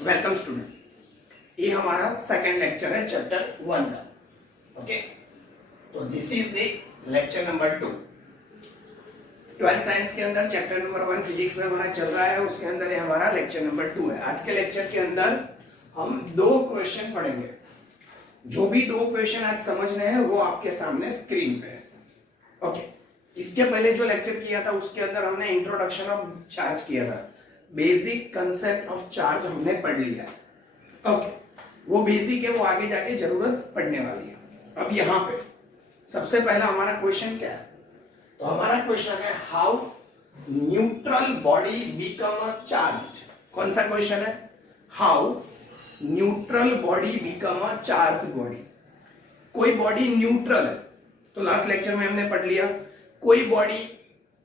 Welcome student. ये हमारा second lecture है चैप्टर 1 का। ओके, तो this is the lecture number 2। 12th science के अंदर चैप्टर नंबर 1 फिजिक्स में हमारा चल रहा है, उसके अंदर ये हमारा लेक्चर नंबर 2 है। आज के लेक्चर के अंदर हम 2 क्वेश्चन पढ़ेंगे। जो भी 2 क्वेश्चन आज समझने हैं वो आपके सामने स्क्रीन पे है। ओके, इसके पहले जो लेक्चर किया था उसके अंदर हमने इंट्रोडक्शन ऑफ चार्ज किया था, बेसिक कंसेप्ट ऑफ चार्ज हमने पढ़ लिया। ओके, वो बेसिक है, वो आगे जाके जरूरत पड़ने वाली है। अब यहाँ पे सबसे पहला हमारा क्वेश्चन क्या है? तो हमारा क्वेश्चन है how neutral body become a charge. कौन सा क्वेश्चन है? How neutral body become a charge body. कोई बॉडी न्यूट्रल है, तो लास्ट लेक्चर में हमने पढ़ लिया कोई बॉडी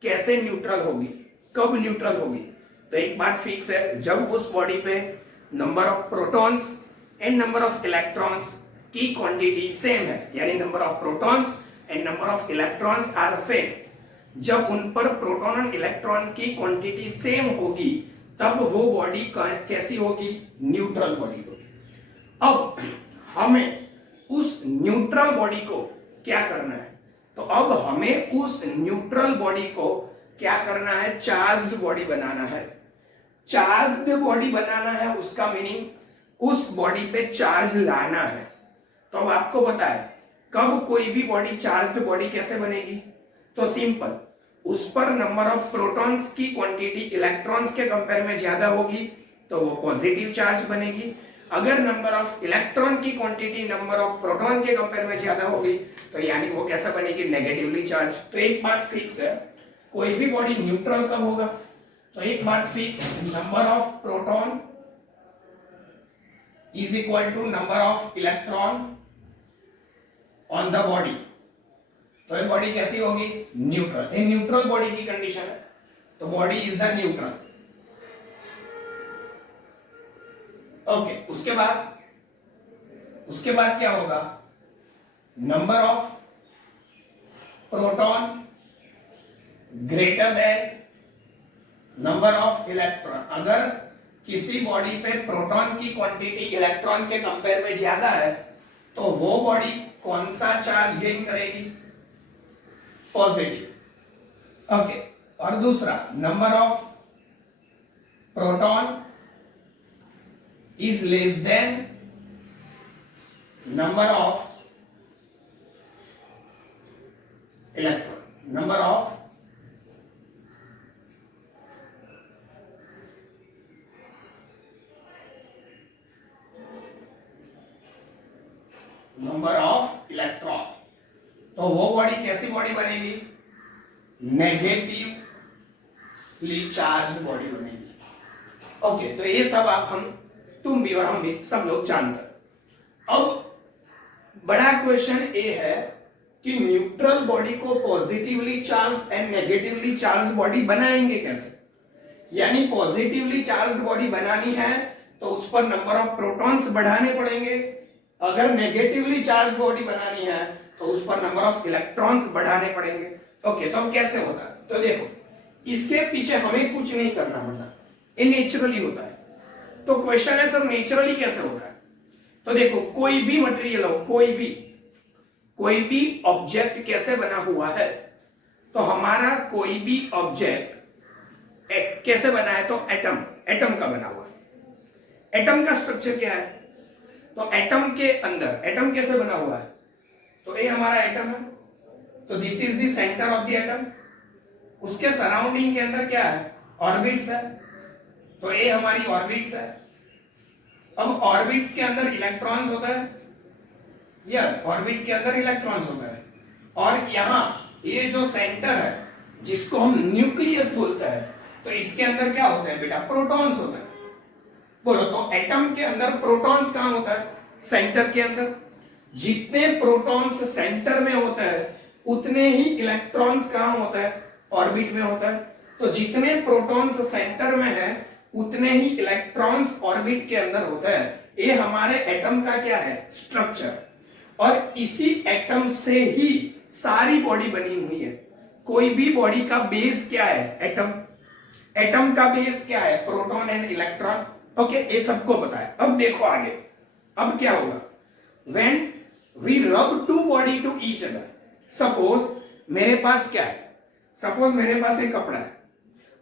कैसे न्यूट्रल होगी, कब न्यूट्रल होगी। तो एक बात फिक्स है, जब उस बॉडी पे number of protons and number of electrons की क्वांटिटी सेम है, यानी number of protons and number of electrons are same. जब उन पर प्रोटॉन और इलेक्ट्रॉन की क्वांटिटी सेम होगी तब वो बॉडी कैसी होगी? न्यूट्रल बॉडी होगी। अब हमें उस न्यूट्रल बॉडी को क्या करना है? तो अब हमें उस न्यूट्रल बॉडी को क्या करना है? चार्ज्ड बॉडी बनाना है। चार्ज्ड बॉडी बनाना है, उसका मीनिंग उस बॉडी पे चार्ज लाना है। तो अब आपको पता है कब कोई भी बॉडी चार्ज्ड बॉडी कैसे बनेगी? तो सिंपल, उस पर नंबर ऑफ प्रोटॉन्स की क्वांटिटी इलेक्ट्रॉन्स के कंपेयर में ज्यादा होगी तो वो पॉजिटिव चार्ज बनेगी। अगर नंबर ऑफ इलेक्ट्रॉन की क्वांटिटी नंबर ऑफ प्रोटॉन के कंपेयर में ज्यादा होगी तो यानी वो कैसा बनेगी? Negatively charge. तो एक बात फिक्स है, कोई भी बॉडी न्यूट्रल कब होगा? तो एक बात fix, number of proton is equal to number of electron on the body. तो ये बॉडी कैसी होगी? न्यूट्रल। ये न्यूट्रल बॉडी की कंडीशन है, तो body is the neutral. Okay, उसके बाद क्या होगा? Number of proton greater than number of electron. अगर किसी बॉडी पे प्रोटॉन की क्वांटिटी इलेक्ट्रॉन के कंपेयर में ज्यादा है तो वो बॉडी कौन सा चार्ज गेन करेगी? पॉजिटिव। ओके, और दूसरा, number of proton is less than number of electron, number of electron। तो वो बॉडी कैसी बॉडी बनेगी? नेगेटिवली चार्ज बॉडी बनेगी। ओके, तो ये सब हम तुम भी और हम भी सब लोग जानते हैं। अब बड़ा क्वेश्चन ये है कि न्यूट्रल बॉडी को positively charge and negatively charge body बनाएंगे कैसे? यानी पॉजिटिवली चार्ज बॉडी बनानी है तो उस पर नंबर ऑफ प्रोटॉन्स बढ़ाने पड़ेंगे। अगर नेगेटिवली चार्ज बॉडी बनानी है तो उस पर नंबर ऑफ इलेक्ट्रॉन्स बढ़ाने पड़ेंगे। ओके, तो अब कैसे होता है? तो देखो, इसके पीछे हमें कुछ नहीं करना पड़ता, ये नेचुरली होता है। तो क्वेश्चन है सर नेचुरली कैसे होता है? तो देखो, कोई भी मटेरियल हो, कोई भी ऑब्जेक्ट कैसे बना हुआ है? तो हमारा कोई भी ऑब्जेक्ट कैसे बना है? तो एटम का बना हुआ है। एटम का स्ट्रक्चर क्या है? तो एटम के अंदर एटम कैसे बना हुआ है? तो ये हमारा एटम है, तो this is the centre of the atom. उसके सराउंडिंग के अंदर क्या है? ऑर्बिट्स है, तो ये हमारी ऑर्बिट्स है। अब ऑर्बिट्स के अंदर इलेक्ट्रॉन्स होता है, यस, ऑर्बिट के अंदर इलेक्ट्रॉन्स होता है। और यहां ये जो सेंटर है जिसको हम न्यूक्लियस बोलते हैं, तो इसके अंदर क्या होता है बेटा? प्रोटॉन्स होता है। बोलो, तो एटम के अंदर प्रोटॉन्स कहां होता है? सेंटर के अंदर। जितने प्रोटॉन्स सेंटर में होता है उतने ही इलेक्ट्रॉन्स कहां होता है? ऑर्बिट में होता है। तो जितने प्रोटॉन्स सेंटर में है उतने ही इलेक्ट्रॉन्स ऑर्बिट के अंदर होता है। ये हमारे एटम का क्या है? स्ट्रक्चर। और इसी एटम से ही सारी बॉडी बनी हुई है। कोई भी बॉडी का बेस क्या है? एटम। एटम का बेस क्या है? Proton and electron. ओके, ये सबको पता है। अब देखो आगे, अब क्या होगा, when we rub two body to each other. Suppose मेरे पास क्या है, सपोज मेरे पास एक कपड़ा है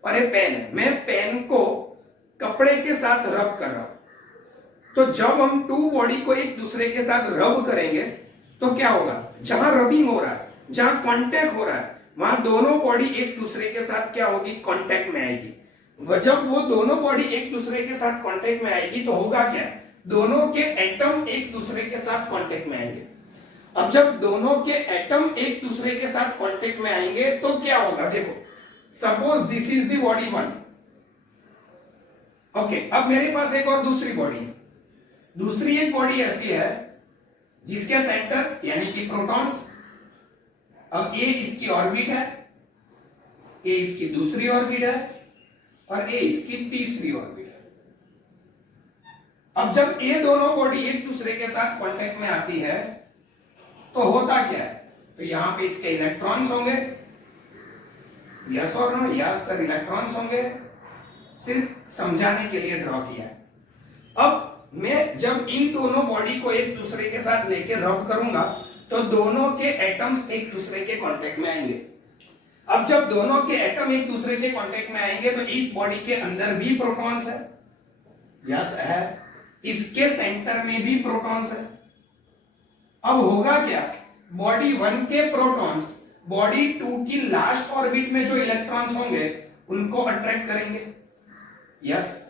और एक पेन है, मैं पेन को कपड़े के साथ रब कर रहा हूं, तो जब हम टू बॉडी को एक दूसरे के साथ रब करेंगे तो क्या होगा, जहां रबिंग हो रहा है, जहां कांटेक्ट हो रहा है, वहां दोनों बॉडी एक दूसरे के साथ क्या होगी, कांटेक्ट में आएगी। जब वो दोनों बॉडी एक दूसरे के साथ कांटेक्ट में आएगी तो होगा क्या, दोनों के एटम एक दूसरे के साथ कांटेक्ट में आएंगे। अब जब दोनों के एटम एक दूसरे के साथ कांटेक्ट में आएंगे तो क्या होगा, देखो suppose this is the body one. Okay, अब मेरे पास एक और दूसरी बॉडी है, दूसरी एक बॉडी ऐसी है जिसके सेंटर यानी कि प्रोटॉन्स, अब ए इसकी ऑर्बिट है, ए इसकी दूसरी ऑर्बिट है और ए इसकी तीसरी ऑर्बिट है। अब जब ये दोनों बॉडी एक दूसरे के साथ कांटेक्ट में आती है तो होता क्या है, तो यहां पे इसके इलेक्ट्रॉन्स होंगे, यस और नो, यस सर इलेक्ट्रॉन्स होंगे, सिर्फ समझाने के लिए ड्रॉ किया है। अब मैं जब इन दोनों बॉडी को एक दूसरे के साथ लेके रब करूंगा तो दोनों के एटम्स एक दूसरे के कांटेक्ट में आएंगे। अब जब दोनों के एटम एक दूसरे के कांटेक्ट में आएंगे तो इस बॉडी के अंदर भी प्रोटॉन्स है, यस है, इसके सेंटर में भी प्रोटॉन्स है। अब होगा क्या, बॉडी वन के प्रोटॉन्स बॉडी टू की लास्ट ऑर्बिट में जो इलेक्ट्रॉन्स होंगे उनको अट्रैक्ट करेंगे, यस।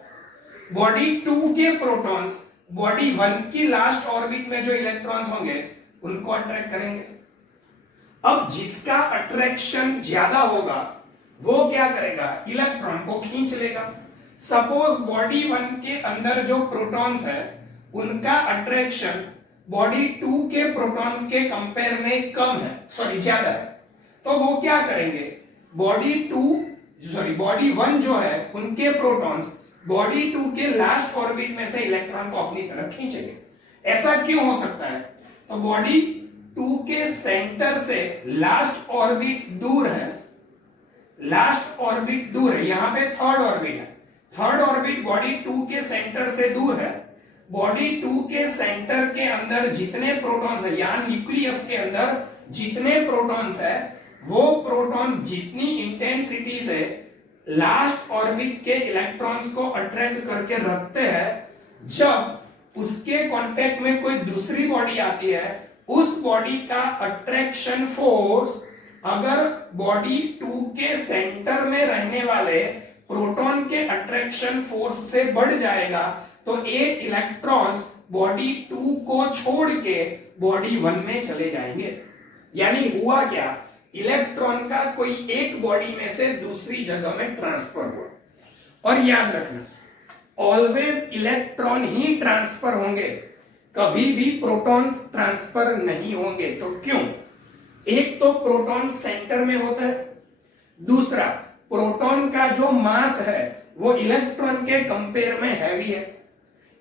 बॉडी टू के प्रोटॉन्स बॉडी वन की लास्ट ऑर्बिट में जो इलेक्ट्रॉन्स होंगे उनको अट्रैक्ट करेंगे। अब जिसका अट्रैक्शन ज्यादा होगा वो क्या करेगा, इलेक्ट्रॉन को खींच लेगा। सपोज बॉडी वन के अंदर जो प्रोटॉन्स है उनका अट्रैक्शन बॉडी टू के प्रोटॉन्स के कंपेयर में कम है, सॉरी ज्यादा है, तो वो क्या करेंगे, बॉडी वन जो है उनके प्रोटॉन्स बॉडी टू के लास्ट ऑर्बिट में से इलेक्ट्रॉन को अपनी तरफ खींचेंगे। ऐसा क्यों हो सकता है, तो बॉडी टू के सेंटर से लास्ट ऑर्बिट दूर है, लास्ट ऑर्बिट दूर है, यहां पे थर्ड ऑर्बिट है, थर्ड ऑर्बिट बॉडी टू के सेंटर से दूर है। बॉडी टू के सेंटर के अंदर जितने प्रोटॉन्स है, यहां न्यूक्लियस के अंदर जितने प्रोटॉन्स है, वो प्रोटॉन्स जितनी इंटेंसिटी से लास्ट ऑर्बिट के इलेक्ट्रॉन्स को अट्रैक्ट करके रखते हैं, जब उसके कांटेक्ट में कोई दूसरी बॉडी आती है, उस बॉडी का अट्रैक्शन फोर्स अगर बॉडी टू के सेंटर में रहने वाले प्रोटॉन के अट्रैक्शन फोर्स से बढ़ जाएगा तो ये इलेक्ट्रॉन्स बॉडी टू को छोड़ के बॉडी वन में चले जाएंगे। यानी हुआ क्या, इलेक्ट्रॉन का कोई एक बॉडी में से दूसरी जगह में ट्रांसफर हुआ। और याद रखना, ऑलवेज इलेक्ट्रॉन ही ट्रांसफर होंगे, कभी भी प्रोटॉन्स ट्रांसफर नहीं होंगे। तो क्यों, एक तो प्रोटॉन सेंटर में होता है, दूसरा प्रोटॉन का जो मास है वो इलेक्ट्रॉन के कंपेयर में हैवी है,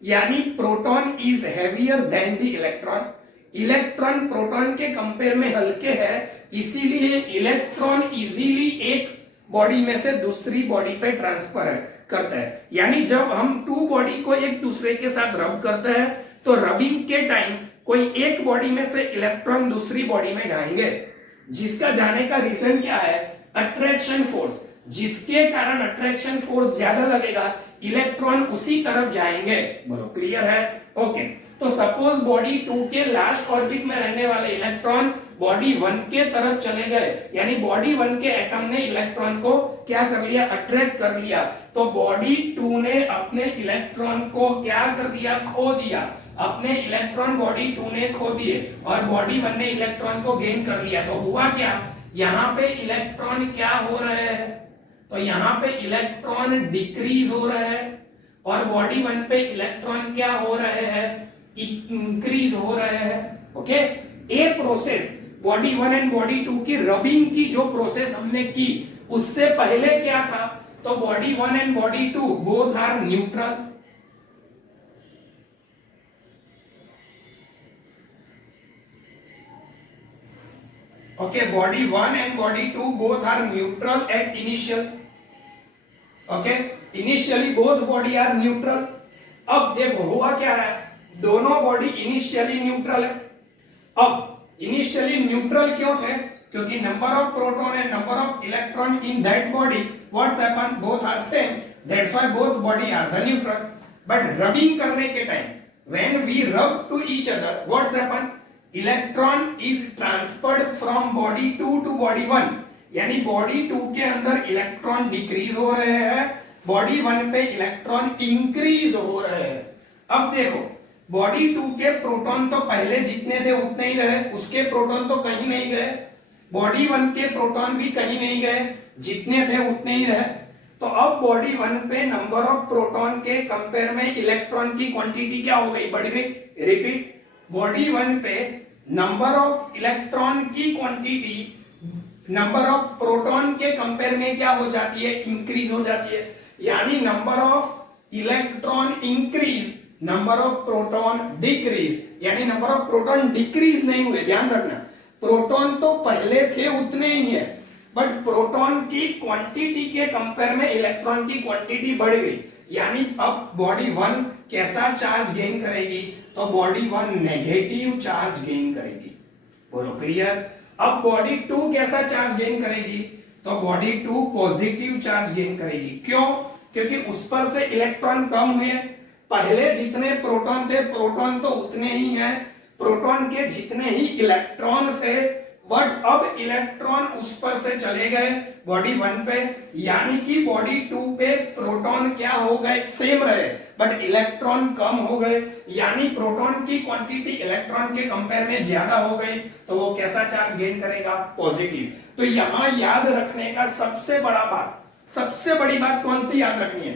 यानी proton is heavier than the electron. Electron proton के कंपेयर में हल्के है, इसीलिए इलेक्ट्रॉन इजीली एक बॉडी में से दूसरी बॉडी पे ट्रांसफर करता है। यानी जब हम टू बॉडी को एक दूसरे के साथ रब करते हैं तो रबिंग के टाइम कोई एक बॉडी में से इलेक्ट्रॉन दूसरी बॉडी में जाएंगे, जिसका जाने का रीजन क्या है, अट्रैक्शन फोर्स, जिसके कारण अट्रैक्शन फोर्स ज्यादा लगेगा, इलेक्ट्रॉन उसी तरफ जाएंगे। बोलो क्लियर है? ओके, तो सपोज बॉडी टू के लास्ट ऑर्बिट में रहने वाले इलेक्ट्रॉन बॉडी वन के तरफ चले गए, यानी बॉडी वन के एटम ने इलेक्ट्रॉन को क्या कर लिया, अट्रैक्ट कर लिया, तो बॉडी टू ने अपने इलेक्ट्रॉन को क्या कर दिया, खो दिया। अपने इलेक्ट्रॉन बॉडी टू ने खो दिए और बॉडी वन ने इलेक्ट्रॉन को गेन कर लिया। तो हुआ क्या, यहाँ पे इलेक्ट्रॉन क्या हो रहे हैं, तो यहाँ पे इलेक्ट्रॉन डिक्रीज हो रहे हैं और बॉडी वन पे इलेक्ट्रॉन क्या हो रहे हैं, इंक्रीज हो रहे हैं। ओके, ये process body one and body two की रबिंग की जो प्रोसेस हमने की, उससे पहले क्या था, तो body one and body two both are neutral. Okay, body 1 and body 2 both are neutral at initial. Okay, initially both body are neutral. अब देखो हुआ क्या है, दोनों बॉडी इनिशियली न्यूट्रल है। अब इनिशियली न्यूट्रल क्यों थे, क्योंकि number of proton and number of electron in that body what's happen, both are same, that's why both body are the neutral. But rubbing करने के time when we rub to each other what's happen, electron is transferred from body 2 to body 1, यानी body 2 के अंदर electron decrease हो रहे हैं, body 1 पे electron increase हो रहे हैं। अब देखो बॉडी 2 के प्रोटॉन तो पहले जितने थे उतने ही रहे, उसके प्रोटॉन तो कहीं नहीं गए, बॉडी 1 के प्रोटॉन भी कहीं नहीं गए, जितने थे उतने ही रहे। तो अब बॉडी 1 पे नंबर ऑफ प्रोटॉन के कंपेयर में इलेक्ट्रॉन की क्वांटिटी क्या हो गई, बढ़ गई। रिपीट, बॉडी 1 पे नंबर ऑफ इलेक्ट्रॉन की क्वांटिटी नंबर ऑफ प्रोटॉन के कंपेयर में क्या हो जाती है, इंक्रीज हो जाती है, यानी number of electron increase, number of proton decrease, यानी नंबर ऑफ प्रोटॉन डिक्रीज नहीं हुए। ध्यान रखना, प्रोटॉन तो पहले थे उतने ही है, बट प्रोटॉन की क्वांटिटी के कंपेयर में इलेक्ट्रॉन की क्वांटिटी बढ़ गई, यानी अब बॉडी 1 कैसा चार्ज गेन करेगी, तो बॉडी 1 नेगेटिव चार्ज गेन करेगी। बोलो क्लियर। अब बॉडी 2 कैसा चार्ज गेन करेगी, तो बॉडी 2 पॉजिटिव चार्ज गेन करेगी। क्यों, क्योंकि उस पर से इलेक्ट्रॉन कम हुए, पहले जितने प्रोटॉन थे प्रोटॉन तो उतने ही हैं, प्रोटॉन के जितने ही इलेक्ट्रॉन थे, बट अब इलेक्ट्रॉन उस पर से चले गए बॉडी 1 पे, यानी कि बॉडी 2 पे प्रोटॉन क्या हो गए, सेम रहे, बट इलेक्ट्रॉन कम हो गए, यानी प्रोटॉन की क्वांटिटी इलेक्ट्रॉन के कंपेयर में ज्यादा हो गई, तो वो कैसा चार्ज गेन करेगा, पॉजिटिव। तो यहां याद रखने का सबसे बड़ी बात कौन सी याद रखनी है,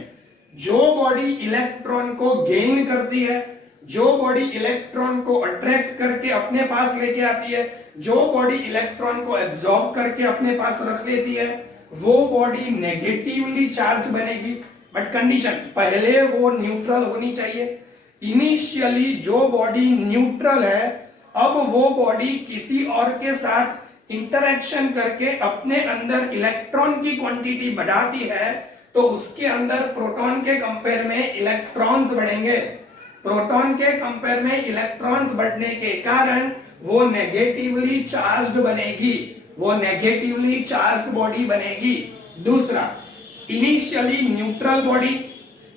जो बॉडी इलेक्ट्रॉन को गेन करती है, जो बॉडी इलेक्ट्रॉन को अट्रैक्ट करके अपने पास लेके आती है, जो बॉडी इलेक्ट्रॉन को एब्जॉर्ब करके अपने पास रख लेती है, वो बॉडी नेगेटिवली चार्ज बनेगी। बट कंडीशन, पहले वो न्यूट्रल होनी चाहिए। इनिशियली जो बॉडी न्यूट्रल है, अब वो बॉडी किसी और के साथ इंटरेक्शन करके अपने अंदर इलेक्ट्रॉन की क्वांटिटी बढ़ाती है, तो उसके अंदर प्रोटॉन के कंपेयर में इलेक्ट्रॉन्स बढ़ेंगे। प्रोटॉन के कंपेयर में इलेक्ट्रॉन्स बढ़ने के कारण वो नेगेटिवली चार्ज्ड बनेगी, वो नेगेटिवली चार्ज्ड बॉडी बनेगी। दूसरा, इनिशियली न्यूट्रल बॉडी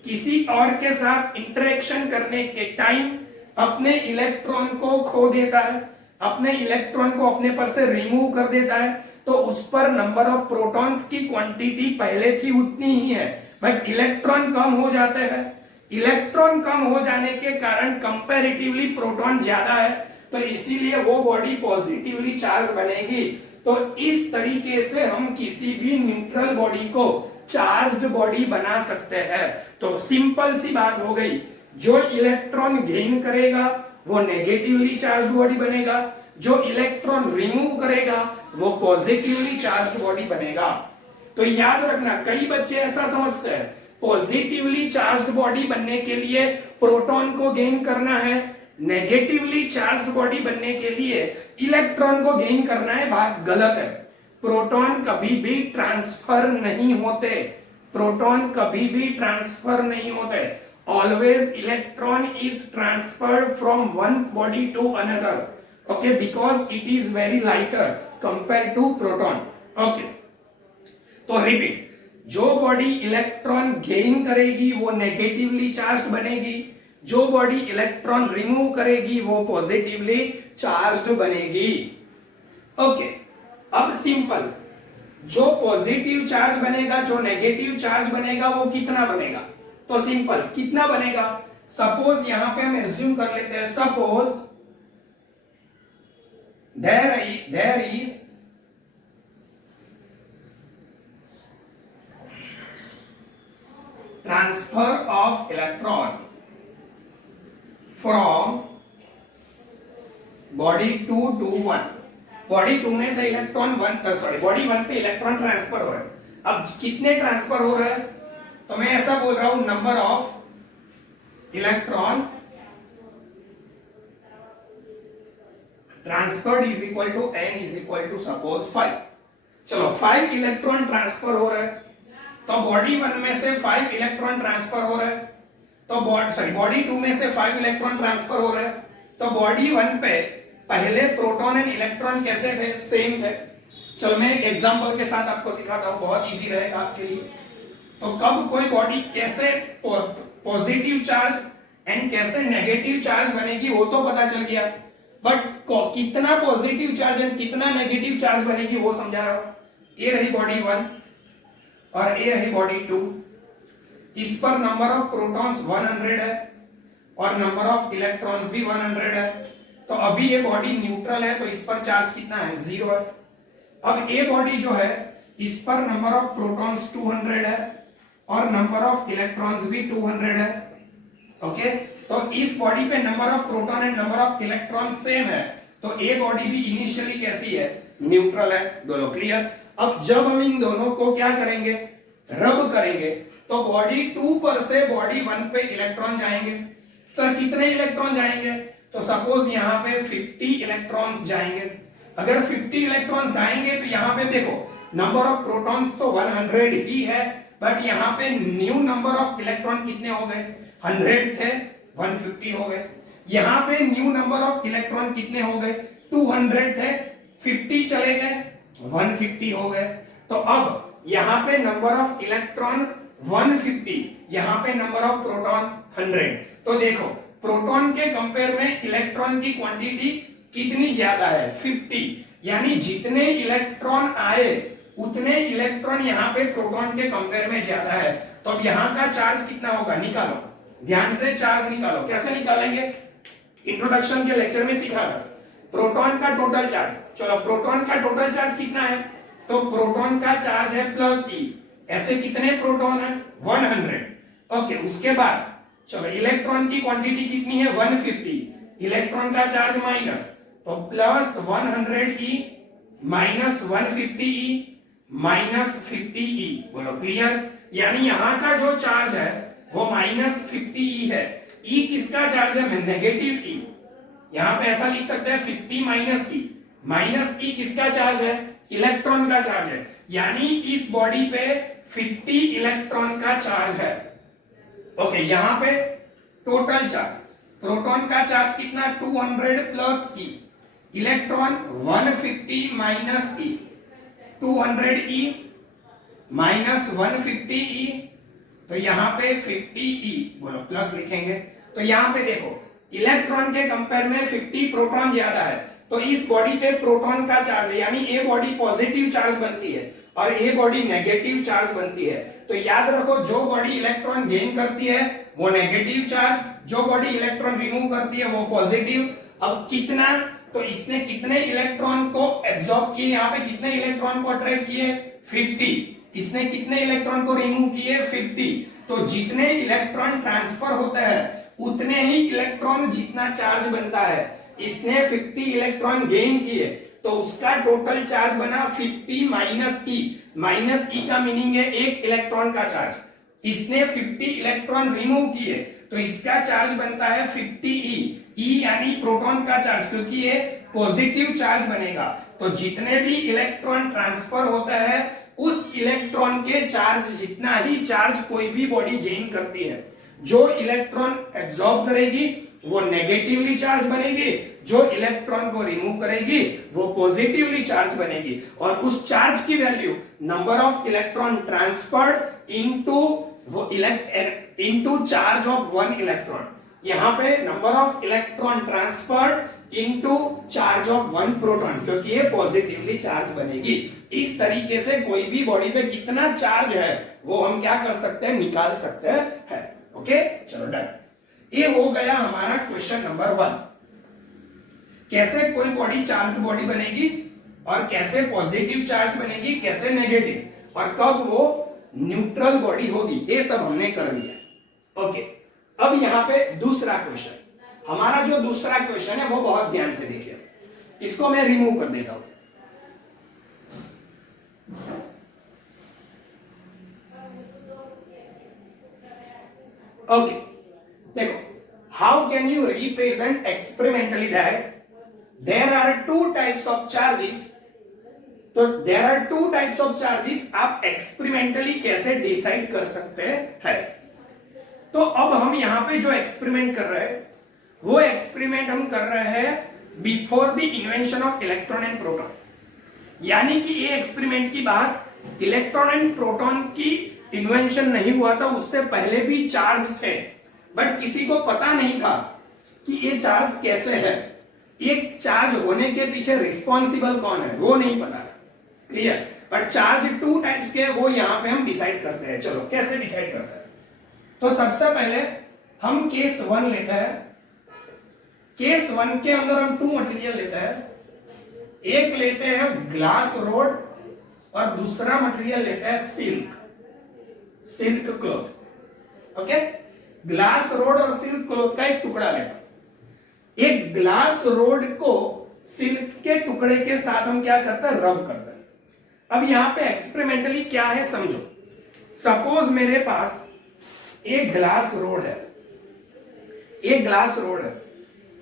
किसी और के साथ इंटरेक्शन करने के टाइम अपने इलेक्ट्रॉन को खो देता है, अपने इलेक्ट्रॉन को अपने पर से रिमूव कर देता है, तो उस पर नंबर ऑफ प्रोटॉन्स की क्वांटिटी पहले थी उतनी ही है, बट इलेक्ट्रॉन कम हो जाते हैं। इलेक्ट्रॉन कम हो जाने के कारण कंपैरेटिवली प्रोटॉन ज्यादा है, तो इसीलिए वो बॉडी पॉजिटिवली चार्ज बनेगी। तो इस तरीके से हम किसी भी न्यूट्रल बॉडी को चार्ज्ड बॉडी बना सकते हैं। तो सिंपल सी बात हो गई, जो इलेक्ट्रॉन गेन करेगा वो नेगेटिवली चार्ज्ड बॉडी बनेगा, जो इलेक्ट्रॉन रिमूव करेगा वो पॉजिटिवली चार्ज्ड बॉडी बनेगा। तो याद रखना, कई बच्चे ऐसा समझते हैं पॉजिटिवली चार्ज्ड बॉडी बनने के लिए प्रोटॉन को गेन करना है, नेगेटिवली चार्ज्ड बॉडी बनने के लिए इलेक्ट्रॉन को गेन करना है। बात गलत है, प्रोटॉन कभी भी ट्रांसफर नहीं होते, प्रोटॉन कभी भी ट्रांसफर नहीं होते। Always electron is transferred from one body to another, okay, because it is very lighter compare to proton. Okay, तो रिपीट, जो बॉडी इलेक्ट्रॉन गेन करेगी वो नेगेटिवली चार्ज्ड बनेगी, जो बॉडी इलेक्ट्रॉन रिमूव करेगी वो पॉजिटिवली चार्ज्ड बनेगी। ओके, अब सिंपल, जो पॉजिटिव चार्ज बनेगा, जो नेगेटिव चार्ज बनेगा, वो कितना बनेगा, तो सिंपल कितना बनेगा। सपोज यहां पे हम एज्यूम कर लेते हैं, suppose there is transfer of electron from body 2 to 1, body 2 में से इलेक्ट्रॉन बॉडी 1 पे इलेक्ट्रॉन ट्रांसफर हो रहा है। अब कितने ट्रांसफर हो रहा है, तो मैं ऐसा बोल रहा हूं, number of electron transferred is equal to n is equal to suppose 5। चलो 5 इलेक्ट्रॉन ट्रांसफर हो रहा है, तो बॉडी 1 में से 5 इलेक्ट्रॉन ट्रांसफर हो रहा है, तो बॉडी 2 में से 5 इलेक्ट्रॉन ट्रांसफर हो रहे हैं, तो बॉडी 1 पे पहले प्रोटॉन एंड इलेक्ट्रॉन कैसे थे, सेम थे। चलो मैं एक एग्जांपल के साथ आपको सिखाता हूं, बहुत इजी रहेगा आपके लिए। तो कब कोई बॉडी कैसे पॉजिटिव चार्ज एंड कैसे नेगेटिव चार्ज बनेगी वो तो पता चल गया, बट कितना पॉजिटिव चार्ज एंड कितना नेगेटिव चार्ज बनेगी वो समझा रहा हूं। ये रही बॉडी 1 और ये रही बॉडी 2। इस पर नंबर ऑफ प्रोटॉन्स 100 है और नंबर ऑफ इलेक्ट्रॉन्स भी 100 है। तो अभी ये बॉडी न्यूट्रल है, तो इस पर चार्ज कितना है, 0 है। अब ये बॉडी जो है इस पर नंबर ऑफ प्रोटॉन्स 200 है और नंबर ऑफ इलेक्ट्रॉन्स भी 200 है। ओके, तो इस बॉडी पे number of proton and number of electron same है, तो ये बॉडी भी इनिशियली कैसी है, न्यूट्रल है। दोनों क्लियर। अब जब हम इन दोनों को क्या करेंगे, रब करेंगे, तो बॉडी 2 पर से बॉडी 1 पे इलेक्ट्रॉन जाएंगे। सर कितने इलेक्ट्रॉन जाएंगे, तो सपोज यहाँ पे 50 इलेक्ट्रॉन्स जाएंगे। अगर 50 इलेक्ट्रॉन्स जाएंगे तो यहाँ पे देखो नंबर ऑफ प्रोटॉन्स तो 100 ही है, बट यहाँ पे न्यू नंबर ऑफ इलेक्ट्रॉन कितने हो गए, 100 थे 150 हो गए। यहाँ पे न्यू नंबर ऑफ इलेक्ट्रॉन कितने हो गए, 200 थे 50 चले गए 150 हो गए। तो अब यहाँ पे नंबर ऑफ इलेक्ट्रॉन 150, यहाँ पे नंबर ऑफ प्रोटॉन 100। तो देखो प्रोटॉन के कंपेयर में इलेक्ट्रॉन की क्वांटिटी कितनी ज्यादा है, 50, यानी जितने इलेक्ट्रॉन आए उतने इलेक्ट्रॉन यहाँ पे प्रोटॉन के कंपेयर में ज्यादा है। तो अब यहाँ का चार्ज कितना होगा, निकालो, ध्यान से चार्ज निकालो। कैसे निकालेंगे, इंट्रोडक्शन के लेक्चर में सिखा था। प्रोटॉन का टोटल चार्ज, चलो प्रोटॉन का टोटल चार्ज कितना है, तो प्रोटॉन का चार्ज है प्लस ई। ऐसे कितने प्रोटॉन है, 100। ओके, उसके बाद चलो इलेक्ट्रॉन की क्वांटिटी कितनी है, 150, इलेक्ट्रॉन का चार्ज माइनस, तो plus 100 E minus 150 E minus 50 ई। बोलो क्लियर। यानी यहाँ का जो चार्ज है वो माइनस 50 ई है। ई किसका चार्ज है, नेगेटिव ई। यहाँ पे ऐसा लिख सकते हैं 50 माइनस ई किसका चार्ज है, इलेक्ट्रॉन का चार्ज है। यानी इस बॉडी पे 50 इलेक्ट्रॉन का चार्ज है। ओके, यहाँ पे टोटल चार्ज, प्रोटॉन का चार्ज कितना, 200 प्लस ई, इलेक्ट्रॉन 150 माइनस ई, 200 ई माइनस 150 ई, तो यहाँ पे 50 ई, बोलो प्लस लिखेंगे। तो यहाँ पे देखो इलेक्ट्रॉन के कंपेयर में 50 प्रोटॉन ज्यादा है, तो इस बॉडी पे प्रोटॉन का चार्ज है, यानी ए बॉडी पॉजिटिव चार्ज बनती है और ए बॉडी नेगेटिव चार्ज बनती है। तो याद रखो जो बॉडी इलेक्ट्रॉन गेन करती है वो नेगेटिव चार्ज, जो बॉडी इलेक्ट्रॉन रिमूव करती है वो पॉजिटिव। अब कितना, तो इसने कितने इलेक्ट्रॉन को एब्सॉर्ब किए, यहाँ पे कितने इलेक्ट्रॉन को अट्रैक्ट किए, 50। इसने कितने इलेक्ट्रॉन को रिमूव किए, 50। तो जितने इलेक्ट्रॉन ट्रांसफर होते हैं उतने ही इलेक्ट्रॉन जितना चार्ज बनता है। इसने 50 इलेक्ट्रॉन गेन किए तो उसका टोटल चार्ज बना 50 माइनस ई। माइनस ई का मीनिंग है एक इलेक्ट्रॉन का चार्ज। इसने 50 इलेक्ट्रॉन रिमूव किए तो इसका चार्ज बनता है 50 ई। ई यानी प्रोटॉन का चार्ज, क्योंकि ये पॉजिटिव चार्ज बनेगा। तो जितने भी इलेक्ट्रॉन ट्रांसफर होता है उस इलेक्ट्रॉन के चार्ज जितना ही चार्ज कोई भी बॉडी गेन करती है। जो इलेक्ट्रॉन एब्सॉर्ब करेगी वो नेगेटिवली चार्ज बनेगी, जो इलेक्ट्रॉन को रिमूव करेगी वो पॉजिटिवली चार्ज बनेगी। और उस चार्ज की value number of electron transferred into charge of 1 electron. यहाँ पे number of electron transferred into charge of 1 proton, क्योंकि ये पॉजिटिवली चार्ज बनेगी। इस तरीके से कोई भी बॉडी पे कितना चार्ज है वो हम क्या कर सकते हैं, निकाल सकते हैं। ओके, चलो डन। ये हो गया हमारा क्वेश्चन नंबर 1। कैसे कोई बॉडी चार्ज बॉडी बनेगी और कैसे पॉजिटिव चार्ज बनेगी, कैसे नेगेटिव, और कब वो न्यूट्रल बॉडी होगी, ये सब हमने कर लिया। ओके, अब यहाँ पे दूसरा क्वेश्चन, हमारा जो दूसरा क्वेश्चन है वो बहुत ध्यान से देखिए। इसको मैं रिमूव कर देता हूं। ओके, देखो, how can you represent experimentally that there are 2 types of charges. तो there are 2 types of charges आप एक्सपेरिमेंटली कैसे डिसाइड कर सकते हैं। तो अब हम यहां पे जो एक्सपेरिमेंट कर रहे हैं वो एक्सपेरिमेंट हम कर रहे हैं before the invention of electron and proton. यानी कि ये एक्सपेरिमेंट की बात इलेक्ट्रॉन एंड प्रोटॉन की इन्वेंशन नहीं हुआ था, उससे पहले भी चार्ज थे, बट किसी को पता नहीं था कि ये चार्ज कैसे है, एक चार्ज होने के पीछे रिस्पॉन्सिबल कौन है वो नहीं पता था। क्लियर? बट चार्ज 2 टाइप्स के वो यहां पे हम डिसाइड करते हैं। चलो कैसे डिसाइड करते हैं? तो सबसे पहले हम केस 1 लेते हैं। केस 1 के अंदर हम 2 मटेरियल लेते हैं। एक लेते हैं ग्लास रोड और दूसरा मटेरियल लेते हैं silk cloth. Okay, glass rod और सिल्क क्लॉथ का एक टुकड़ा लेगा। एक ग्लास रोड को सिल्क के टुकड़े के साथ हम क्या करते हैं, रब करते हैं। अब यहां पे एक्सपेरिमेंटली क्या है समझो। सपोज मेरे पास एक ग्लास रोड है, एक ग्लास रोड है।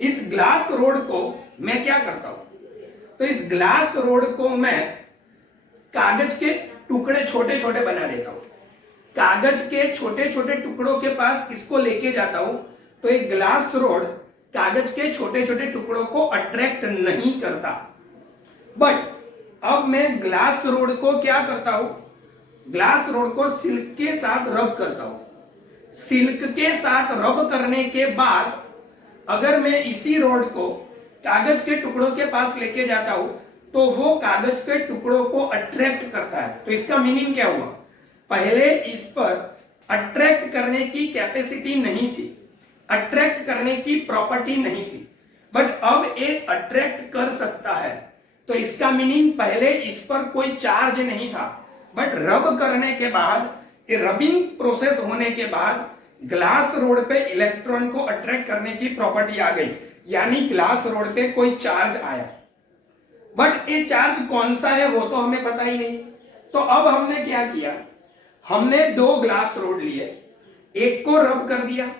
इस ग्लास रोड को मैं क्या करता हूं, तो इस ग्लास रोड को मैं कागज के टुकड़े छोटे छोटे बना देता हूं। कागज के छोटे छोटे टुकड़ों के पास इसको लेके जाता हूं, तो एक ग्लास रोड कागज के छोटे छोटे टुकड़ों को अट्रैक्ट नहीं करता। बट अब मैं ग्लास रोड को क्या करता हूं, ग्लास रोड को सिल्क के साथ रब करता हूं। सिल्क के साथ रब करने के बाद अगर मैं इसी रोड को कागज के टुकड़ों के पास लेके जाता हूं, तो वो कागज के टुकड़ों को अट्रैक्ट करता है। तो इसका मीनिंग क्या हुआ, पहले इस पर अट्रैक्ट करने की कैपेसिटी नहीं थी, अट्रैक्ट करने की प्रॉपर्टी नहीं थी, बट अब ये अट्रैक्ट कर सकता है। तो इसका मीनिंग पहले इस पर कोई चार्ज नहीं था, बट रब करने के बाद, रबिंग प्रोसेस होने के बाद ग्लास रोड पे इलेक्ट्रॉन को अट्रैक्ट करने की प्रॉपर्टी आ गई, यानी ग्लास रोड पे कोई चार्ज आया। बट ये चार्ज कौन सा है वो तो हमें पता ही नहीं। तो अब हमने क्या किया, हमने 2 ग्लास रोड लिए, एक को रब कर दिया।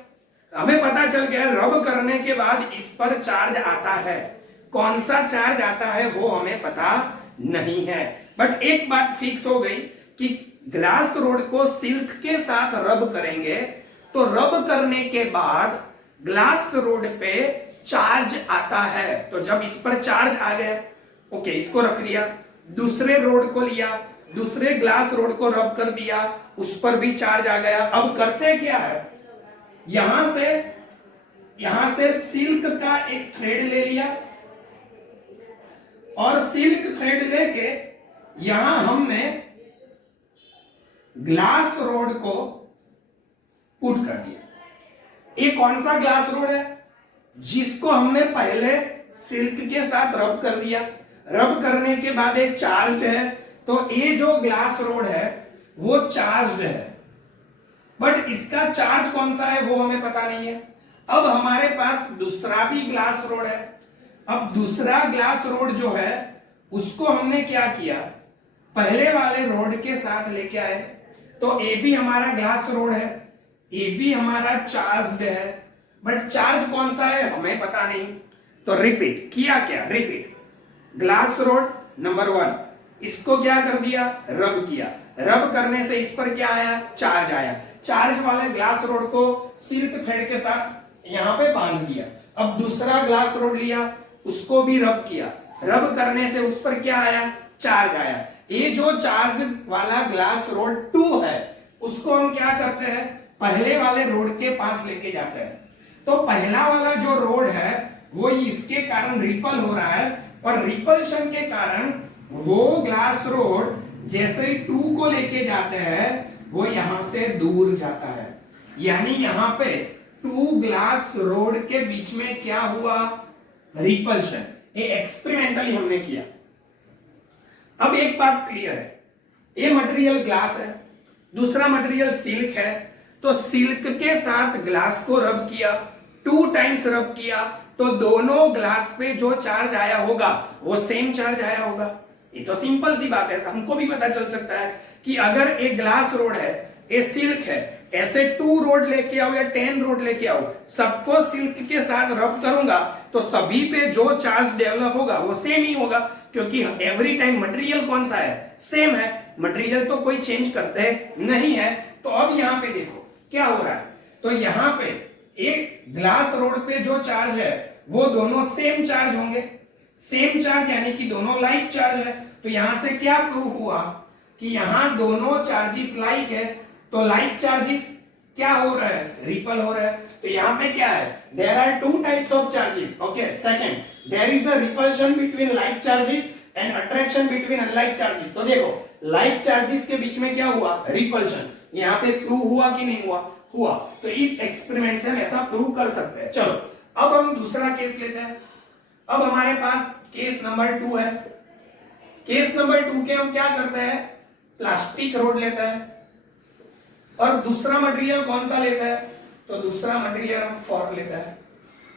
हमें पता चल गया रब करने के बाद इस पर चार्ज आता है, कौन सा चार्ज आता है वो हमें पता नहीं है। बट एक बात फिक्स हो गई कि ग्लास रोड को सिल्क के साथ रब करेंगे, तो रब करने के बाद ग्लास रोड पे चार्ज आता है। तो जब इस पर चार्ज आ गया, ओके, इसको रख दिया, दूसरे रोड को लिया, दूसरे ग्लास रोड को रब कर दिया, उस पर भी चार्ज आ गया। अब करते क्या है, यहां से सिल्क का एक थ्रेड ले लिया और सिल्क थ्रेड लेके यहां हमने ग्लास रोड को पुट कर दिया। ये कौन सा ग्लास रोड है, जिसको हमने पहले सिल्क के साथ रब कर दिया। रब करने के बाद एक चार्ज है, तो ये जो ग्लास रोड है वो चार्ज है, बट इसका चार्ज कौन सा है वो हमें पता नहीं है। अब हमारे पास दूसरा भी ग्लास रोड है। अब दूसरा ग्लास रोड जो है उसको हमने क्या किया, पहले वाले रोड के साथ लेके आए। तो ए भी हमारा ग्लास रोड है, ए भी हमारा चार्ज है, बट चार्ज कौन सा है हमें पता नहीं। तो रिपीट किया, क्या रिपीट, ग्लास रोड नंबर 1, इसको क्या कर दिया, रब किया। रब करने से इस पर क्या आया, चार्ज आया। चार्ज वाले ग्लास रोड को सिल्क थ्रेड के साथ यहां पे बांध दिया। अब दूसरा ग्लास रोड लिया, उसको भी रब किया। रब करने से उस पर क्या आया, चार्ज आया। ये जो चार्ज वाला ग्लास रोड 2 है उसको हम क्या करते हैं, पहले वाले रोड के पास लेके जाते हैं। तो पहला वाला जो रोड है वो इसके कारण रिपल हो रहा है, और रिपल्शन के कारण वो ग्लास रोड जैसे ही 2 को लेके जाते हैं वो यहां से दूर जाता है। यानी यहां पे 2 ग्लास रोड के बीच में क्या हुआ, रिपल्शन। ये एक्सपेरिमेंटली हमने किया। अब एक बात क्लियर है, ये मटेरियल ग्लास है, दूसरा मटेरियल सिल्क है। तो सिल्क के साथ ग्लास को रब किया, 2 टाइम्स रब किया, तो दोनों ग्लास पे जो चार्ज आया होगा वो सेम चार्ज आया होगा। ये तो सिंपल सी बात है, हमको भी पता चल सकता है कि अगर एक ग्लास रोड है, ये सिल्क है, ऐसे 2 रोड लेके आओ या 10 रोड लेके आओ, सबको सिल्क के साथ रब करूंगा तो सभी पे जो चार्ज डेवलप होगा वो सेम ही होगा, क्योंकि एवरी टाइम मटेरियल कौन सा है, सेम है। मटेरियल तो कोई चेंज करते नहीं है। तो अब यहां पे देखो क्या हो रहा है, तो यहाँ पे एक ग्लास रोड पे जो चार्ज है वो दोनों सेम चार्ज होंगे, सेम चार्ज यानी कि दोनों लाइक चार्ज है। तो यहां से क्या प्रूव हुआ कि यहां दोनों चार्जेस लाइक है, तो लाइक चार्जेस क्या हो रहा है, रिपल हो रहा है। तो यहां पे क्या है, there are two types of charges. Okay, second there is a repulsion between like charges and attraction between unlike charges. तो देखो लाइक चार्जेस के बीच में क्या हुआ, रिपल्शन। यहां पे प्रूव हुआ कि नहीं हुआ, हुआ। तो इस एक्सपेरिमेंट से हम ऐसा प्रूव कर सकते हैं। चलो अब हम दूसरा केस लेते हैं। अब हमारे पास केस नंबर 2 है। केस नंबर 2 के हम क्या करते हैं, प्लास्टिक रोड लेते हैं और दूसरा मटेरियल कौन सा लेता है, तो दूसरा मटेरियल हम फॉर लेता है।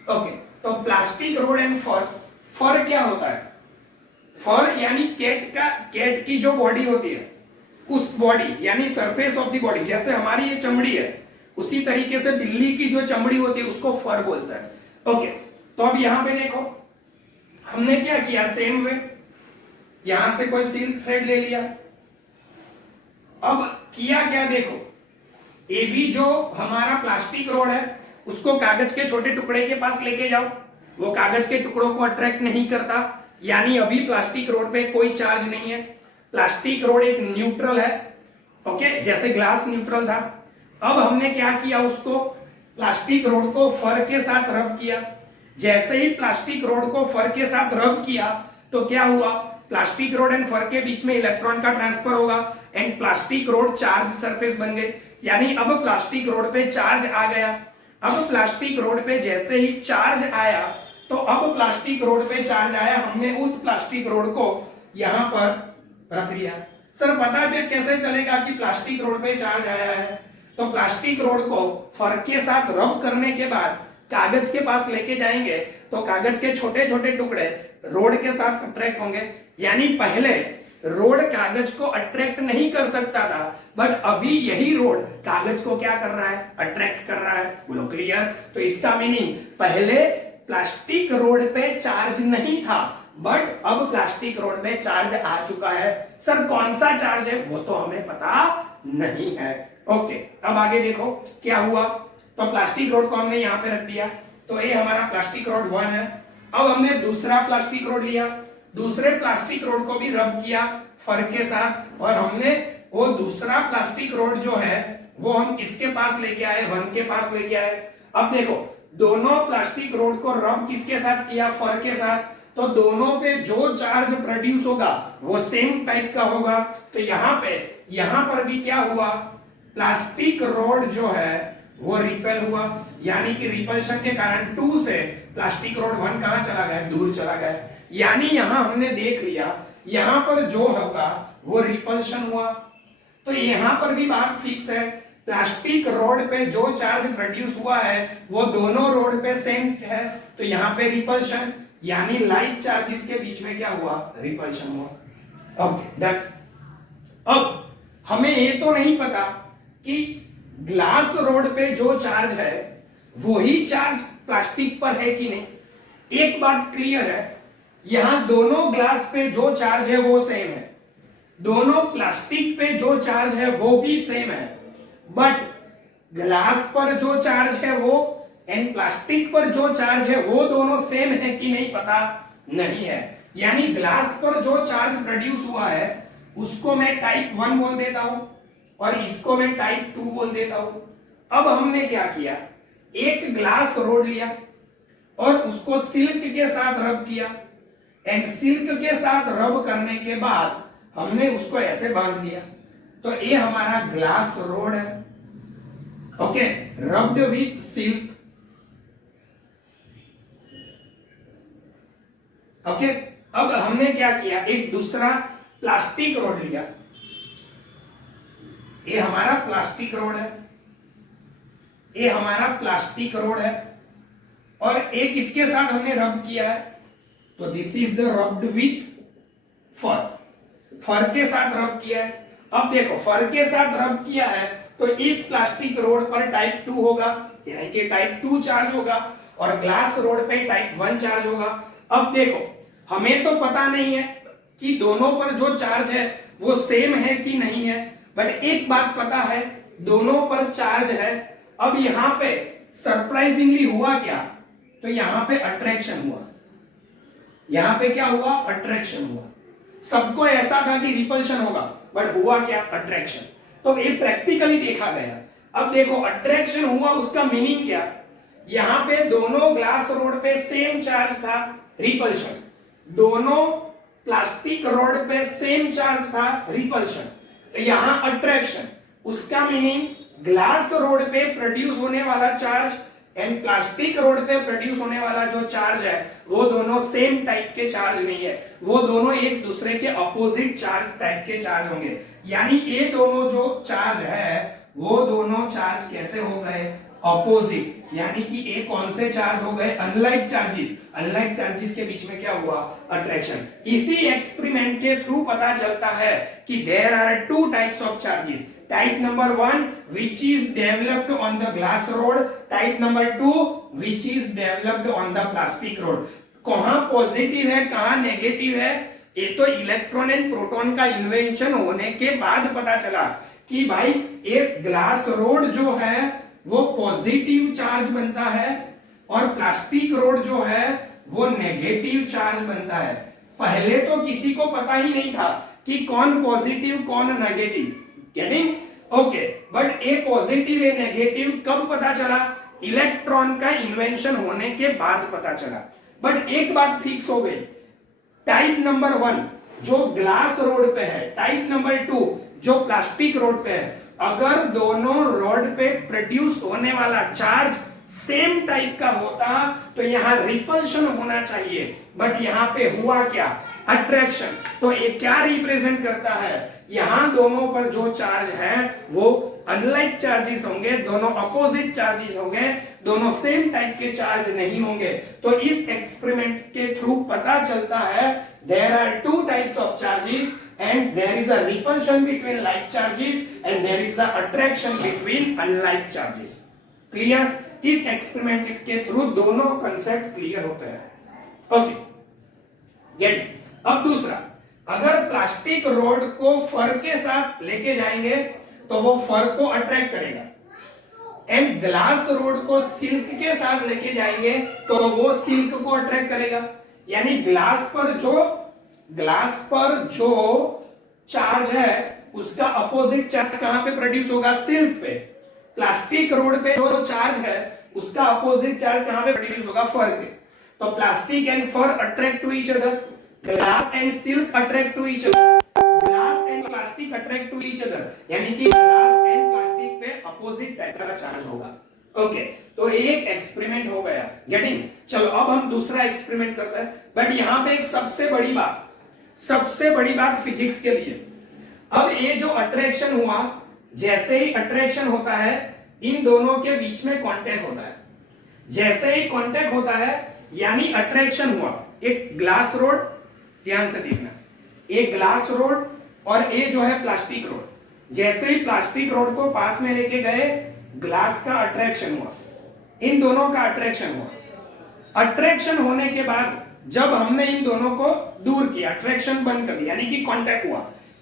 ओके, तो प्लास्टिक रोड एंड फॉर क्या होता है, फॉर यानी कैट की जो बॉडी होती है उस बॉडी यानी सरफेस ऑफ द बॉडी, जैसे हमारी ये चमड़ी है उसी तरीके से बिल्ली की जो चमड़ी होती है उसको फर बोलता है। ओके, तो अब यहां पे देखो हमने क्या किया, सेम वे यहां से कोई सिल्क थ्रेड ले लिया। अब किया क्या, देखो ये भी जो हमारा प्लास्टिक रोड है उसको कागज के छोटे टुकड़े के पास लेके जाओ, वो कागज के टुकड़ों को अट्रैक्ट नहीं करता, यानी अभी प्लास्टिक रोड पे कोई चार्ज नहीं है। प्लास्टिक रोड एक न्यूट्रल है। ओके, जैसे ग्लास न्यूट्रल था। अब हमने क्या किया, उसको प्लास्टिक रोड को फर के साथ रब किया। जैसे ही प्लास्टिक रोड को फर के साथ रब किया तो क्या हुआ, प्लास्टिक रोड एंड फर के बीच में इलेक्ट्रॉन का ट्रांसफर होगा and plastic road charge surface बन गए, यानी अब प्लास्टिक रोड पे चार्ज आ गया। अब प्लास्टिक रोड पे जैसे ही चार्ज आया तो अब प्लास्टिक रोड पे चार्ज आया, हमने उस प्लास्टिक रोड को यहां पर रख दिया। सर पता कैसे चलेगा कि प्लास्टिक रोड पे चार्ज आया है, तो प्लास्टिक रोड को फर के साथ रब करने के बाद कागज के पास लेके जाएंगे तो कागज के छोटे छोटे टुकड़े रोड के साथ अट्रैक्ट होंगे। यानी पहले रोड कागज को अट्रैक्ट नहीं कर सकता था, बट अभी यही रोड कागज को क्या कर रहा है, अट्रैक्ट कर रहा है। बोलो क्लियर। तो इसका मीनिंग पहले प्लास्टिक रोड पे चार्ज नहीं था, बट अब प्लास्टिक रोड पे चार्ज आ चुका है। सर कौन सा चार्ज है वो तो हमें पता नहीं है। ओके, अब आगे देखो क्या हुआ। तो प्लास्टिक रोड को हमने यहां पे रख दिया, तो ये हमारा प्लास्टिक रोड 1 है। अब हमने दूसरा प्लास्टिक रोड लिया, दूसरे प्लास्टिक रोड को भी रब किया फर के साथ, और हमने वो दूसरा प्लास्टिक रोड जो है वो हम किसके पास लेके आए, 1 के पास लेके आए। अब देखो दोनों प्लास्टिक रोड को रब किसके साथ किया, फर के साथ, तो दोनों पे जो चार्ज प्रोड्यूस होगा वो सेम टाइप का होगा। तो यहां पर भी क्या हुआ, प्लास्टिक रोड जो है वो रिपेल हुआ, यानी कि रिपल्शन के कारण 2 से प्लास्टिक रोड 1 कहां चला गया, दूर चला गया। यानी यहां हमने देख लिया यहां पर जो होगा वो रिपल्शन हुआ। तो यहां पर भी बात फिक्स है, प्लास्टिक रोड पे जो चार्ज प्रोड्यूस हुआ है वो दोनों रोड पे सेम है, तो यहां पे रिपल्शन यानी लाइक चार्जेस के बीच में क्या हुआ, रिपल्शन हुआ। Okay done. अब हमें ये तो नहीं पता कि ग्लास रोड पे जो चार्ज है वही चार्ज प्लास्टिक पर है कि नहीं। एक बात क्लियर है, यहां दोनों ग्लास पे जो चार्ज है वो सेम है, दोनों प्लास्टिक पे जो चार्ज है वो भी सेम है, बट ग्लास पर जो चार्ज है वो एंड प्लास्टिक पर जो चार्ज है वो दोनों सेम है कि नहीं पता नहीं है। यानी ग्लास पर जो चार्ज प्रोड्यूस हुआ है उसको मैं टाइप 1 बोल देता हूं और इसको मैं टाइप 2 बोल देता हूं। अब हमने क्या किया, एक ग्लास रोड लिया और उसको सिल्क के साथ रब किया एंड सिल्क के साथ रब करने के बाद हमने उसको ऐसे बांध दिया, तो ये हमारा ग्लास रोड है। Okay, rubbed with silk. Okay, अब हमने क्या किया, एक दूसरा प्लास्टिक रोड लिया, ये हमारा प्लास्टिक रोड है, ये हमारा प्लास्टिक रोड है, और एक इसके साथ हमने रब किया है, तो this is the rubbed with fur, fur के साथ रब किया है। अब देखो फर के साथ रब किया है तो इस प्लास्टिक रोड पर टाइप 2 होगा, यानी कि टाइप 2 चार्ज होगा, और ग्लास रोड पे टाइप 1 चार्ज होगा। अब देखो हमें तो पता नहीं है कि दोनों पर जो चार्ज है वो सेम है कि नहीं है, बट एक बात पता है दोनों पर चार्ज है। अब यहां पे सरप्राइजिंगली हुआ क्या, तो यहां पे अट्रैक्शन हुआ, यहां पे क्या हुआ, अट्रैक्शन हुआ। सबको ऐसा था कि रिपल्शन होगा, बट हुआ क्या, अट्रैक्शन। तो ये प्रैक्टिकली देखा गया। अब देखो अट्रैक्शन हुआ, उसका मीनिंग क्या, यहां पे दोनों ग्लास रोड पे सेम चार्ज था, रिपल्शन। दोनों प्लास्टिक रोड पे सेम चार्ज था, रिपल्शन। तो यहां अट्रैक्शन, उसका मीनिंग ग्लास रोड पे प्रोड्यूस होने वाला चार्ज एंड प्लास्टिक रोड पे प्रोड्यूस होने वाला जो चार्ज है वो दोनों सेम टाइप के चार्ज नहीं है, वो दोनों एक दूसरे के अपोजिट चार्ज टाइप के चार्ज होंगे। यानी ये दोनों जो चार्ज है वो दोनों चार्ज कैसे हो गए, अपोजिट। यानी कि ये कौन से चार्ज हो गए, अनलाइक चार्जेस। अनलाइक चार्जेस के बीच में क्या हुआ, अट्रैक्शन। इसी एक्सपेरिमेंट के थ्रू पता चलता है कि there are two types of charges. Type number 1 which is developed on the glass rod, type number 2 which is developed on the plastic rod। कहां पॉजिटिव है कहां नेगेटिव है, ये तो इलेक्ट्रॉन एंड प्रोटॉन का इन्वेंशन होने के बाद पता चला कि भाई एक ग्लास रोड जो है वो पॉजिटिव चार्ज बनता है और प्लास्टिक रोड जो है वो नेगेटिव चार्ज बनता है। पहले तो किसी को पता ही नहीं था कि कौन पॉजिटिव कौन negative, getting okay. But A positive A negative कब पता चला, इलेक्ट्रॉन का इन्वेंशन होने के बाद पता चला। बट एक बात फिक्स हो गई, टाइप नंबर 1 जो ग्लास रोड पे है, टाइप नंबर 2 जो प्लास्टिक रोड पे है, अगर दोनों रोड पे प्रोड्यूस होने वाला चार्ज सेम टाइप का होता तो यहां रिपल्शन होना चाहिए, बट यहां पे हुआ क्या, अट्रैक्शन। तो ये क्या रिप्रेजेंट करता है, यहां दोनों पर जो चार्ज है वो अनलाइक चार्जेस होंगे, दोनों अपोजिट चार्जेस होंगे, दोनों सेम टाइप के चार्ज नहीं होंगे। तो इस एक्सपेरिमेंट के थ्रू पता चलता है there are two types of charges and there is a repulsion between like charges and there is the attraction between unlike charges। Clear, इस एक्सपेरिमेंट के थ्रू दोनों कंसेप्ट क्लियर होते हैं। Okay get. अब दूसरा, अगर प्लास्टिक रोड को फर के साथ लेके जाएंगे तो वो फर को अट्रैक्ट करेगा, एंड ग्लास रोड को सिल्क के साथ लेके जाएंगे तो वो सिल्क को अट्रैक्ट करेगा। यानी ग्लास पर जो चार्ज है उसका अपोजिट चार्ज कहां पे प्रोड्यूस होगा, सिल्क पे। प्लास्टिक रोड पे जो चार्ज है उसका अपोजिट चार्ज कहां पे प्रोड्यूस होगा, फर पे। तो plastic and fur attract to each other, glass and silk attract to each other, glass and plastic attract to each other. यानी कि ग्लास एंड प्लास्टिक पे अपोजिट टाइप का चार्ज होगा। ओके तो एक एक्सपेरिमेंट हो गया, गेटिंग। चलो अब हम दूसरा एक्सपेरिमेंट करते हैं। बट यहां पे एक सबसे बड़ी बात फिजिक्स के लिए, अब ये जो अट्रैक्शन हुआ, जैसे ही अट्रैक्शन होता है इन दोनों के बीच में कांटेक्ट होता है। जैसे ही कांटेक्ट होता है यानी अट्रैक्शन हुआ। एक ग्लास रोड, ध्यान से देखना, एक ग्लास रोड और ये जो है प्लास्टिक रोड। जैसे ही प्लास्टिक रोड को पास में लेके गए ग्लास का अट्रैक्शन हुआ, इन दोनों का अट्रैक्शन हुआ। अट्रैक्शन होने के बाद जब हमने इन दोनों को दूर किया, अट्रैक्शन बंद कर दिया, यानी कि कांटेक्ट हुआ,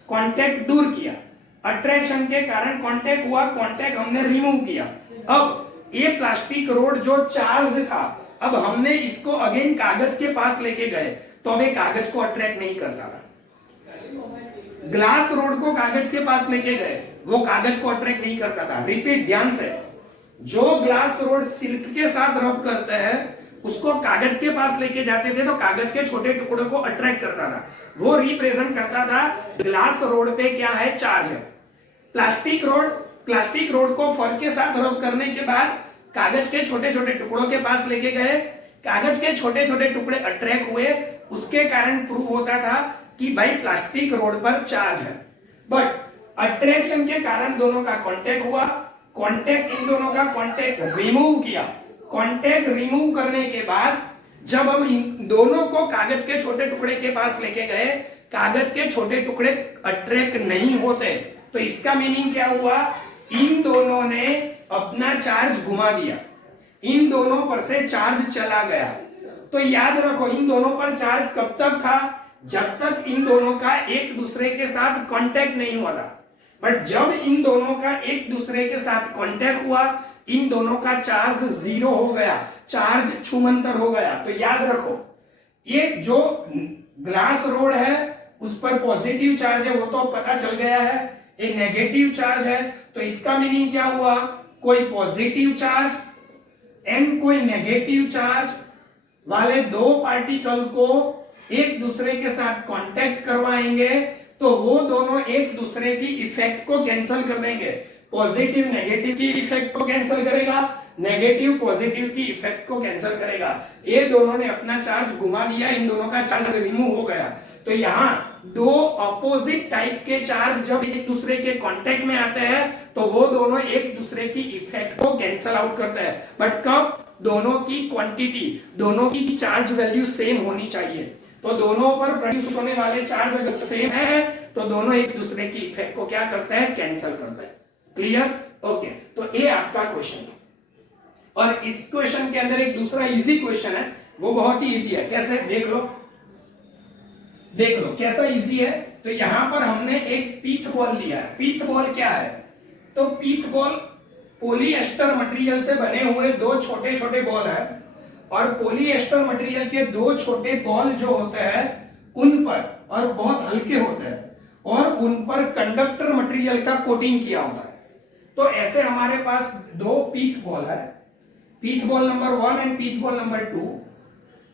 कांटेक्ट दूर किया, अट्रैक्शन के कारण कांटेक्ट हुआ, कांटेक्ट हमने रिमूव किया। अब ये प्लास्टिक रोड जो चार्ज था, अब हमने इसको अगेन कागज के पास लेके गए तो अब ये कागज को अट्रैक्ट नहीं करता था। ग्लास रोड को कागज के पास लेके गए, वो कागज को अट्रैक्ट नहीं करता था। रिपीट ध्यान से, जो ग्लास रोड सिल्क के साथ रब करते हैं उसको कागज के पास लेके जाते थे तो कागज के छोटे टुकड़ों को अट्रैक्ट करता था, वो रिप्रेजेंट करता था ग्लास रोड पे क्या है, चार्ज है। प्लास्टिक रोड को फर के साथ रब करने के बाद कागज के छोटे छोटे टुकड़ों के पास लेके गए, कागज के छोटे छोटे टुकड़े अट्रैक्ट हुए, उसके कारण प्रूव होता था कि भाई प्लास्टिक रोड पर चार्ज है। बट अट्रैक्शन के कारण दोनों का कांटेक्ट हुआ, कांटेक्ट इन दोनों का कांटेक्ट रिमूव किया। कांटेक्ट रिमूव करने के बाद जब हम इन दोनों को कागज के छोटे टुकड़े के पास लेके गए, कागज के छोटे टुकड़े अट्रैक्ट नहीं होते, तो इसका मीनिंग क्या हुआ, इन दोनों ने अपना चार्ज घुमा दिया, इन दोनों पर से चार्ज चला गया। तो याद रखो इन दोनों पर चार्ज कब तक था, जब तक इन दोनों का एक दूसरे के साथ कांटेक्ट नहीं हुआ था। बट जब इन दोनों का एक दूसरे के साथ कांटेक्ट हुआ, इन दोनों का चार्ज 0 हो गया, चार्ज छूमंतर हो गया। तो याद रखो ये जो ग्लास रोड है उस पर पॉजिटिव चार्ज है वो तो पता चल गया है, ये नेगेटिव चार्ज है। तो इसका मीनिंग क्या हुआ, कोई पॉजिटिव चार्ज एंड कोई नेगेटिव चार्ज वाले दो पार्टिकल को एक दूसरे के साथ कांटेक्ट करवाएंगे तो वो दोनों एक दूसरे की इफेक्ट को कैंसिल कर देंगे। पॉजिटिव नेगेटिव की इफेक्ट को कैंसिल करेगा, नेगेटिव पॉजिटिव की इफेक्ट को कैंसिल करेगा। ये दोनों ने अपना चार्ज घुमा दिया, इन दोनों का चार्ज रिमूव हो गया। तो यहां दो अपोजिट टाइप के चार्ज जब एक दूसरे के कांटेक्ट में आते हैं तो वो दोनों एक दूसरे की इफेक्ट को कैंसिल आउट करते हैं। बट कब, दोनों की क्वांटिटी, दोनों की चार्ज वैल्यू सेम होनी चाहिए। तो दोनों पर प्रोड्यूस होने वाले चार्ज अगर सेम है तो दोनों एक दूसरे की इफेक्ट को क्या करते हैं, कैंसिल करते हैं। क्लियर? ओके, तो ये आपका क्वेश्चन है। और इस क्वेश्चन के अंदर एक दूसरा इजी क्वेश्चन है, वो बहुत ही इजी है। कैसे, देख लो कैसा इजी है। तो यहां पर हमने एक पीथ बॉल लिया है। पीथ बॉल क्या है, तो पीथ बॉल पॉलीएस्टर मटेरियल से बने हुए दो छोटे छोटे बॉल है और पॉलीएस्टर मटेरियल के दो छोटे बॉल जो होते हैं उन पर, और बहुत हल्के होते हैं, और उन पर कंडक्टर मटेरियल का कोटिंग किया होता है। तो ऐसे हमारे पास दो पीथ बॉल है, pith ball number 1 and pith ball number 2।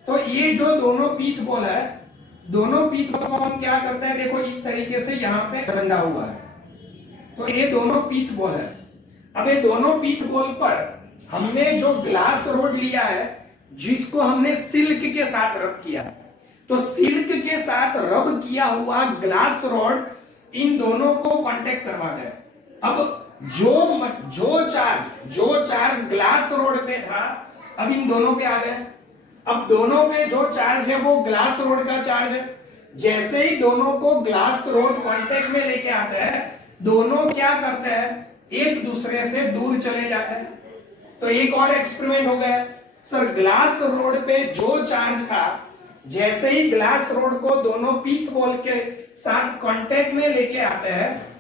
तो ये जो दोनों पीथ बॉल है, दोनों पीथ बॉल को हम क्या करते हैं, देखो इस तरीके से यहाँ पे बंधा हुआ है। तो ये दोनों पीथ बॉल है। अब ये दोनों पीथ बॉल पर हमने जो ग्लास रोड लिया है जिसको हमने सिल्क के साथ रब किया है, तो सिल्क के साथ रब किया हुआ ग्लास रॉड इन दोनों को कांटेक्ट करवा दे। अब जो चार्ज ग्लास रोड पे था अब इन दोनों पे आ गए। अब दोनों पे जो चार्ज है वो ग्लास रोड का चार्ज है। जैसे ही दोनों को ग्लास रोड कांटेक्ट में लेके आते हैं, दोनों क्या करते हैं, एक दूसरे से दूर चले जाते हैं। तो एक और एक्सपेरिमेंट हो गया सर, ग्लास रोड पे जो चार्ज था, जैसे ही ग्लास रोड को दोनों पीथ बॉल के साथ कांटेक्ट में लेके आते हैं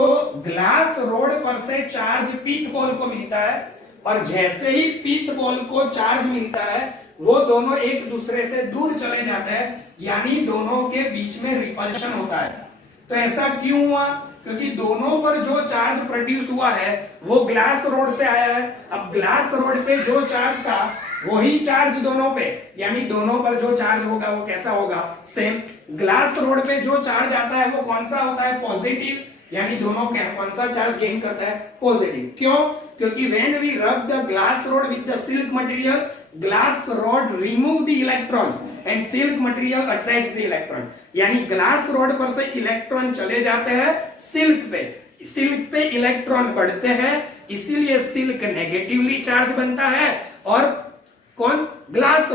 तो ग्लास रोड पर से चार्ज पीथ बॉल को मिलता है, और जैसे ही पीथ बॉल को चार्ज मिलता है वो दोनों एक दूसरे से दूर चले जाते हैं, यानी दोनों के बीच में रिपल्शन होता है। तो ऐसा क्यों हुआ, क्योंकि दोनों पर जो चार्ज प्रोड्यूस हुआ है वो ग्लास रोड से आया है। अब ग्लास रोड पे जो चार्ज था वही चार्ज दोनों पे, यानी दोनों पर जो चार्ज होगा वो कैसा होगा, सेम। ग्लास रोड पे जो चार्ज आता है वो कौन सा होता है, पॉजिटिव, यानी दोनों कौन सा चार्ज गेन करता है, पॉजिटिव। क्यों, क्योंकि when we rub the glass rod with the silk material, glass rod remove the electrons and silk material attracts the electron. यानी ग्लास रॉड पर से इलेक्ट्रॉन चले जाते हैं सिल्क पे, सिल्क पे इलेक्ट्रॉन बढ़ते हैं, इसीलिए सिल्क नेगेटिवली चार्ज बनता है। और कौन, ग्लास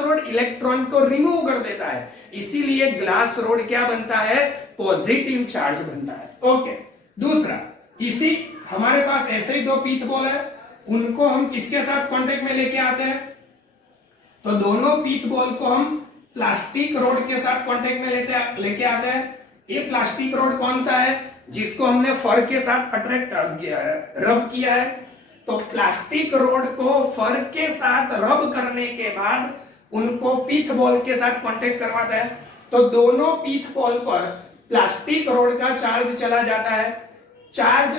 रोड इलेक्ट्रॉन को रिमूव कर देता है, इसीलिए ग्लास रोड क्या बनता है, पॉजिटिव चार्ज बनता है। ओके, दूसरा, इसी हमारे पास ऐसे ही दो पीथ बॉल है, उनको हम किसके साथ कांटेक्ट में लेके आते हैं, तो दोनों पीथ बॉल को हम प्लास्टिक रोड के साथ कांटेक्ट में लेके आते हैं। ये प्लास्टिक रोड कौन सा है, जिसको हमने फर के साथ रब किया है। तो प्लास्टिक रोड को फर के साथ रब करने के बाद उनको पीथ बॉल के साथ कांटेक्ट करवाता है, तो दोनों पीथ बॉल पर प्लास्टिक रोड का चार्ज चला जाता है। चार्ज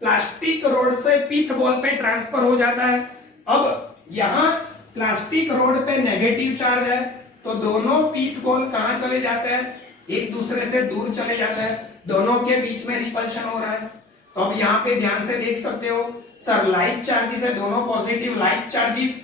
प्लास्टिक रोड से पीथ बॉल पे ट्रांसफर हो जाता है। अब यहां प्लास्टिक रोड पे नेगेटिव चार्ज है, तो दोनों पीथ बॉल कहां चले जाते हैं, एक दूसरे से दूर चले जाते हैं, दोनों के बीच में रिपल्शन हो रहा है। तो अब यहाँ पे ध्यान से देख सकते हो सर, लाइक चार्जेस है, दोनों पॉजिटिव लाइक चार्जेस,